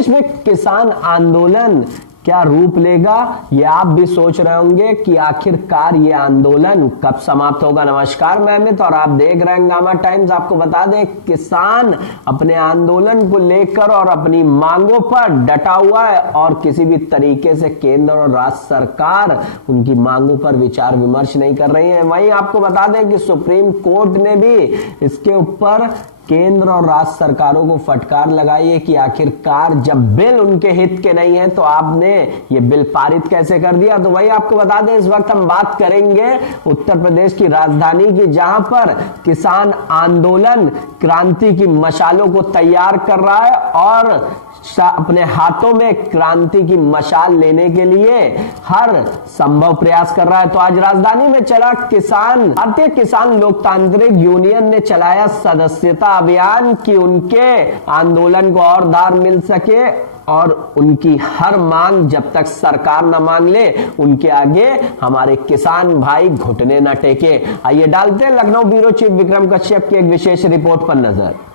प्रदेश में किसान आंदोलन क्या रूप लेगा, ये आप भी सोच रहे होंगे कि आखिरकार ये आंदोलन कब समाप्त होगा। नमस्कार, मैं अमित और आप देख रहे हैं हंगामा टाइम्स। आपको बता दें, किसान अपने आंदोलन को लेकर और अपनी मांगों पर डटा हुआ है और किसी भी तरीके से केंद्र और राज्य सरकार उनकी मांगों पर विचार विमर्श नहीं कर रही है। वहीं आपको बता दें कि सुप्रीम कोर्ट ने भी इसके ऊपर केंद्र और राज्य सरकारों को फटकार लगाई है कि आखिरकार जब बिल उनके हित के नहीं है तो आपने ये बिल पारित कैसे कर दिया। तो वही आपको बता दें, इस वक्त हम बात करेंगे उत्तर प्रदेश की राजधानी की, जहां पर किसान आंदोलन क्रांति की मशालों को तैयार कर रहा है और अपने हाथों में क्रांति की मशाल लेने के लिए हर संभव प्रयास कर रहा है। तो आज राजधानी में चला भारतीय किसान लोकतांत्रिक यूनियन ने चलाया सदस्यता अभियान कि उनके आंदोलन को और धार मिल सके और उनकी हर मांग जब तक सरकार न मांग ले उनके आगे हमारे किसान भाई घुटने न टेके। आइए डालते हैं लखनऊ ब्यूरो चीफ विक्रम कश्यप की एक विशेष रिपोर्ट पर नजर।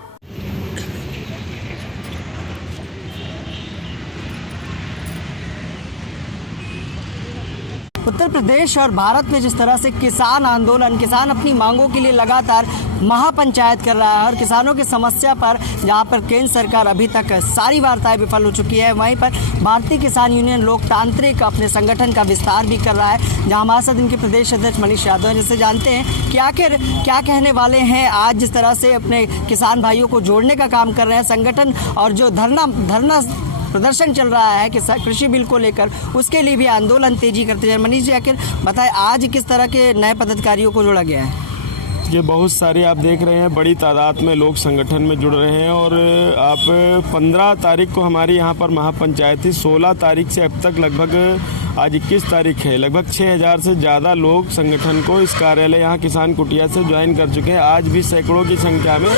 उत्तर प्रदेश और भारत में जिस तरह से किसान आंदोलन, किसान अपनी मांगों के लिए लगातार महापंचायत कर रहा है और किसानों की समस्या पर जहां पर केंद्र सरकार अभी तक सारी वार्ताएं विफल हो चुकी है, वहीं पर भारतीय किसान यूनियन लोकतांत्रिक अपने संगठन का विस्तार भी कर रहा है, जहां हमारे साथ इनके प्रदेश अध्यक्ष मनीष यादव हैं, जिससे जानते हैं कि आखिर क्या कहने वाले हैं। आज जिस तरह से अपने किसान भाइयों को जोड़ने का काम कर रहे हैं संगठन, और जो धरना प्रदर्शन चल रहा है कि कृषि बिल को लेकर, उसके लिए भी आंदोलन तेजी करते जाए। मनीष जी, आखिर बताएं आज किस तरह के नए पदाधिकारियों को जोड़ा गया है? ये बहुत सारे आप देख रहे हैं, बड़ी तादाद में लोग संगठन में जुड़ रहे हैं और आप 15 तारीख को हमारी यहाँ पर महापंचायत थी। 16 तारीख से अब तक लगभग आज 21 तारीख है, लगभग 6000 से ज़्यादा लोग संगठन को इस कार्यालय यहाँ किसान कुटिया से ज्वाइन कर चुके हैं। आज भी सैकड़ों की संख्या में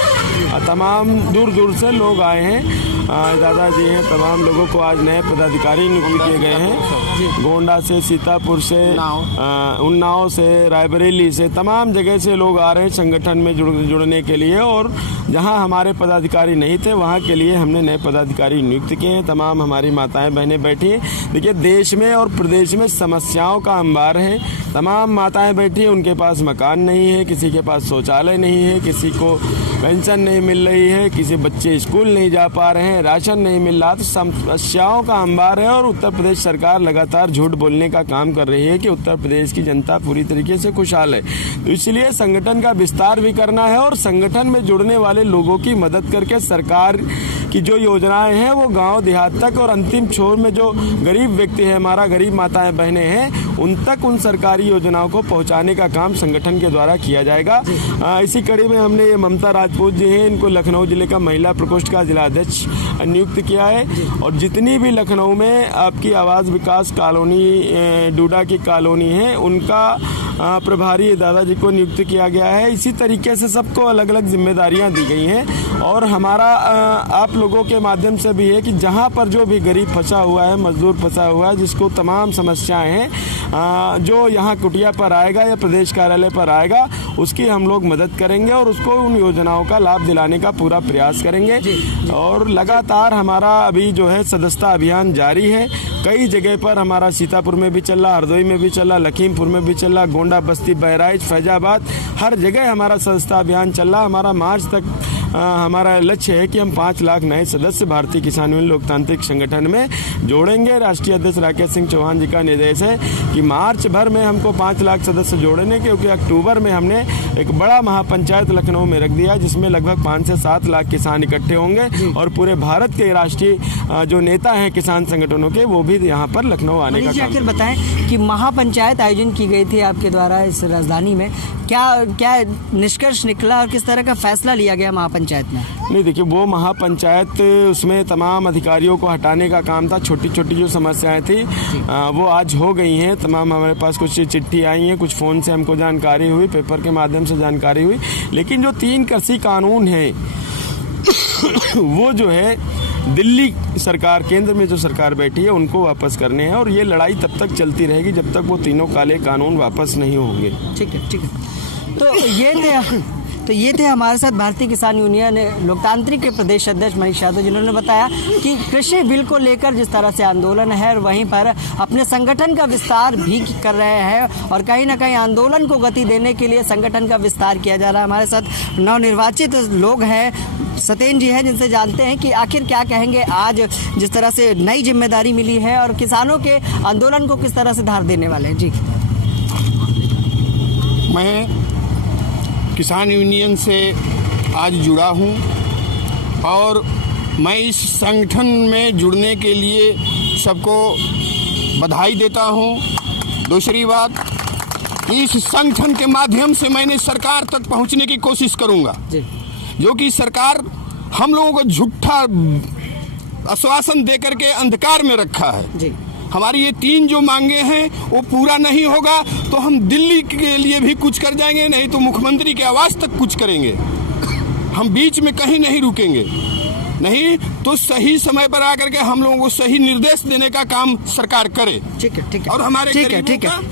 तमाम दूर दूर से लोग आए हैं। दादाजी हैं, तमाम लोगों को आज नए पदाधिकारी नियुक्त किए गए हैं। गोंडा से, सीतापुर से, उन्नाव से, रायबरेली से, तमाम जगह से लोग आ रहे हैं संगठन में जुड़ने के लिए। और जहां हमारे पदाधिकारी नहीं थे वहां के लिए हमने नए पदाधिकारी नियुक्त किए हैं। तमाम हमारी माताएं बहनें बैठी हैं। देखिए, देश में और प्रदेश में समस्याओं का अंबार है। तमाम माताएं बैठी हैं, उनके पास मकान नहीं है, किसी के पास शौचालय नहीं है, किसी को पेंशन नहीं मिल रही है, किसी बच्चे स्कूल नहीं जा पा रहे हैं, राशन नहीं मिल रहा। तो समस्याओं का अंबार है और उत्तर प्रदेश सरकार लगातार झूठ बोलने का काम कर रही है कि उत्तर प्रदेश की जनता पूरी तरीके से खुशहाल है। तो इसलिए संगठन का विस्तार भी करना है और संगठन में जुड़ने वाले लोगों की मदद करके सरकार की जो योजनाएं हैं वो गांव देहात तक और अंतिम छोर में जो गरीब व्यक्ति है, हमारा गरीब माताएं बहनें हैं, उन तक उन सरकारी योजनाओं को पहुंचाने का काम संगठन के द्वारा किया जाएगा। इसी कड़ी में हमने ये ममता राजपूत जी हैं, इनको लखनऊ जिले का महिला प्रकोष्ठ का जिलाध्यक्ष नियुक्त किया है। और जितनी भी लखनऊ में आपकी आवास विकास कॉलोनी, डूडा की कॉलोनी है, उनका प्रभारी दादाजी को नियुक्त किया गया है। इसी तरीके से सबको अलग अलग जिम्मेदारियां दी गई हैं और हमारा आप लोगों के माध्यम से भी है कि जहां पर जो भी गरीब फंसा हुआ है, मजदूर फंसा हुआ है, जिसको तमाम समस्याएं हैं, जो यहाँ कुटिया पर आएगा या प्रदेश कार्यालय पर आएगा, उसकी हम लोग मदद करेंगे और उसको उन योजनाओं का लाभ दिलाने का पूरा प्रयास करेंगे। और लगातार हमारा अभी जो है सदस्यता अभियान जारी है। कई जगह पर हमारा सीतापुर में भी चल रहा, हरदोई में भी चल रहा, लखीमपुर में भी चल रहा, गोंडा, बस्ती, बहराइच, फैजाबाद, हर जगह हमारा सदस्यता अभियान चल रहा। हमारा मार्च तक हमारा लक्ष्य है कि हम 5 लाख नए सदस्य भारतीय किसान यूनियन लोकतांत्रिक संगठन में जोड़ेंगे। राष्ट्रीय अध्यक्ष राकेश सिंह चौहान जी का निर्देश है कि मार्च भर में हमको 5 लाख सदस्य जोड़ने, क्योंकि अक्टूबर में हमने एक बड़ा महापंचायत लखनऊ में रख दिया जिसमें लगभग 5 से 7 लाख किसान इकट्ठे होंगे और पूरे भारत के राष्ट्रीय जो नेता हैं किसान संगठनों के, वो भी यहाँ पर लखनऊ आने का काम। आखिर बताएं कि महापंचायत आयोजन की गई थी आपके द्वारा इस राजधानी में, क्या निष्कर्ष निकला और किस तरह का फैसला लिया गया महापंचायत में? नहीं, देखिए, वो महापंचायत, उसमें तमाम अधिकारियों को हटाने का काम था। छोटी छोटी जो समस्याएं थी वो आज हो गई हैं। तमाम हमारे पास कुछ चिट्ठी आई हैं, कुछ फ़ोन से हमको जानकारी हुई, पेपर के माध्यम से जानकारी हुई। लेकिन जो 3 कृषि कानून हैं वो जो है दिल्ली सरकार, केंद्र में जो सरकार बैठी है, उनको वापस करने हैं और ये लड़ाई तब तक चलती रहेगी जब तक वो तीनों काले कानून वापस नहीं होंगे। ठीक है। तो तो ये थे हमारे साथ भारतीय किसान यूनियन लोकतांत्रिक के प्रदेश अध्यक्ष मनीष यादव, जिन्होंने बताया कि कृषि बिल को लेकर जिस तरह से आंदोलन है और वहीं पर अपने संगठन का विस्तार भी कर रहे हैं और कहीं ना कहीं आंदोलन को गति देने के लिए संगठन का विस्तार किया जा रहा है। हमारे साथ नवनिर्वाचित लोग हैं, सतेन जी हैं, जिनसे जानते हैं कि आखिर क्या कहेंगे आज जिस तरह से नई जिम्मेदारी मिली है और किसानों के आंदोलन को किस तरह से धार देने वाले हैं। जी, मैं किसान यूनियन से आज जुड़ा हूं और मैं इस संगठन में जुड़ने के लिए सबको बधाई देता हूं। दूसरी बात, इस संगठन के माध्यम से मैंने सरकार तक पहुंचने की कोशिश करूंगा, जो कि सरकार हम लोगों को झूठा आश्वासन देकर के अंधकार में रखा है। जी, हमारी ये 3 जो मांगे हैं वो पूरा नहीं होगा तो हम दिल्ली के लिए भी कुछ कर जाएंगे, नहीं तो मुख्यमंत्री के आवास तक कुछ करेंगे। हम बीच में कहीं नहीं रुकेंगे, नहीं तो सही समय पर आकर के हम लोगों को सही निर्देश देने का काम सरकार करे। ठीक है, ठीक है, और हमारे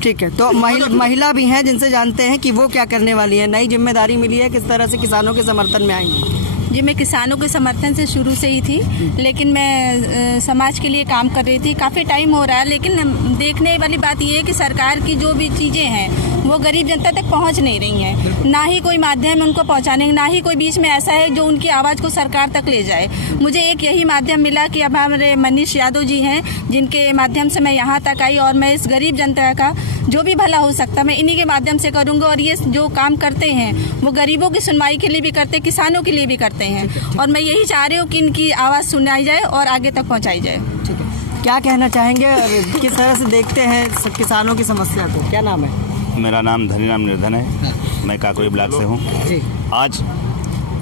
ठीक है। तो महिला भी हैं जिनसे जानते हैं कि वो क्या करने वाली है, नई जिम्मेदारी मिली है, किस तरह से किसानों के समर्थन में आएंगी। जी, मैं किसानों के समर्थन से शुरू से ही थी, लेकिन मैं समाज के लिए काम कर रही थी। काफ़ी टाइम हो रहा है, लेकिन देखने वाली बात ये है कि सरकार की जो भी चीज़ें हैं वो गरीब जनता तक पहुंच नहीं रही हैं। ना ही कोई माध्यम उनको पहुंचाने, ना ही कोई बीच में ऐसा है जो उनकी आवाज़ को सरकार तक ले जाए। मुझे एक यही माध्यम मिला कि अब हमारे मनीष यादव जी हैं, जिनके माध्यम से मैं यहाँ तक आई और मैं इस गरीब जनता का जो भी भला हो सकता मैं इन्हीं के माध्यम से करूँगा। और ये जो काम करते हैं वो गरीबों की सुनवाई के लिए भी करते, किसानों के लिए भी करते हैं। और मैं यही चाह रही हूँ कि इनकी आवाज़ सुनाई जाए और आगे तक पहुँचाई जाए। ठीक है, क्या कहना चाहेंगे और किस तरह से देखते हैं किसानों की समस्या को? क्या नाम है? मेरा नाम धनीराम निर्धन है, मैं काकोरी ब्लॉक से हूँ। आज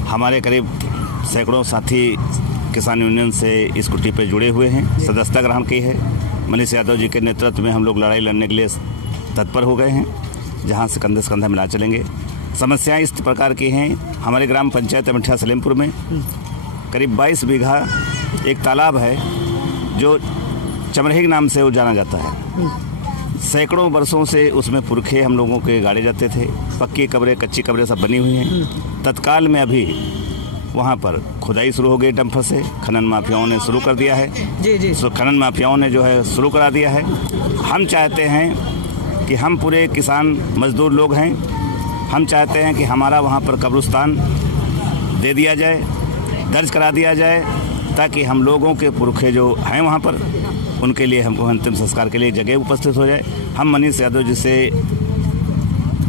हमारे करीब सैकड़ों साथी किसान यूनियन से इस कुटी पे जुड़े हुए हैं, सदस्यता ग्रहण की है। मनीष यादव जी के नेतृत्व में हम लोग लड़ाई लड़ने के लिए तत्पर हो गए हैं, जहाँ से कंधे से कंधा मिला चलेंगे। समस्याएं इस प्रकार की हैं। हमारे ग्राम पंचायत अमिठा सलेमपुर में करीब 22 बीघा एक तालाब है जो चमरही के नाम से वो जाना जाता है। सैकड़ों वर्षों से उसमें पुरखे हम लोगों के गाड़े जाते थे। पक्की कब्रें, कच्ची कब्रें सब बनी हुई हैं। तत्काल में अभी वहाँ पर खुदाई शुरू हो गई डंपर से, खनन माफियाओं ने शुरू कर दिया है। जी, खनन माफियाओं ने जो है शुरू करा दिया है। हम चाहते हैं कि हम पूरे किसान मजदूर लोग हैं, हम चाहते हैं कि हमारा वहाँ पर कब्रिस्तान दे दिया जाए, दर्ज करा दिया जाए, ताकि हम लोगों के पुरखे जो हैं वहाँ पर उनके लिए हमको अंतिम संस्कार के लिए जगह उपस्थित हो जाए। हम मनीष यादव जी से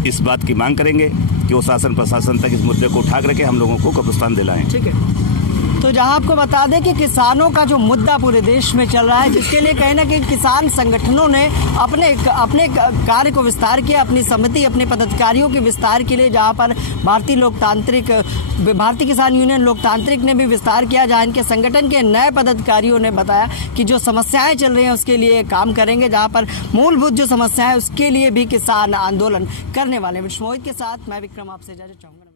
इस बात की मांग करेंगे कि वो शासन प्रशासन तक इस मुद्दे को उठा करके हम लोगों को कब्रिस्तान दिलाएं। ठीक है, तो जहां आपको बता दें कि किसानों का जो मुद्दा पूरे देश में चल रहा है, जिसके लिए कहीं ना कहीं किसान संगठनों ने अपने कार्य को विस्तार किया, अपनी समिति, अपने पदाधिकारियों के विस्तार के लिए, जहां पर भारतीय किसान यूनियन लोकतांत्रिक ने भी विस्तार किया, जहां इनके संगठन के नए पदाधिकारियों ने बताया कि जो समस्याएं चल रही हैं उसके लिए काम करेंगे, जहां पर मूलभूत जो समस्या है उसके लिए भी किसान आंदोलन करने वाले हैं। मोहित के साथ मैं विक्रम आपसे इजाजत चाहूँगा।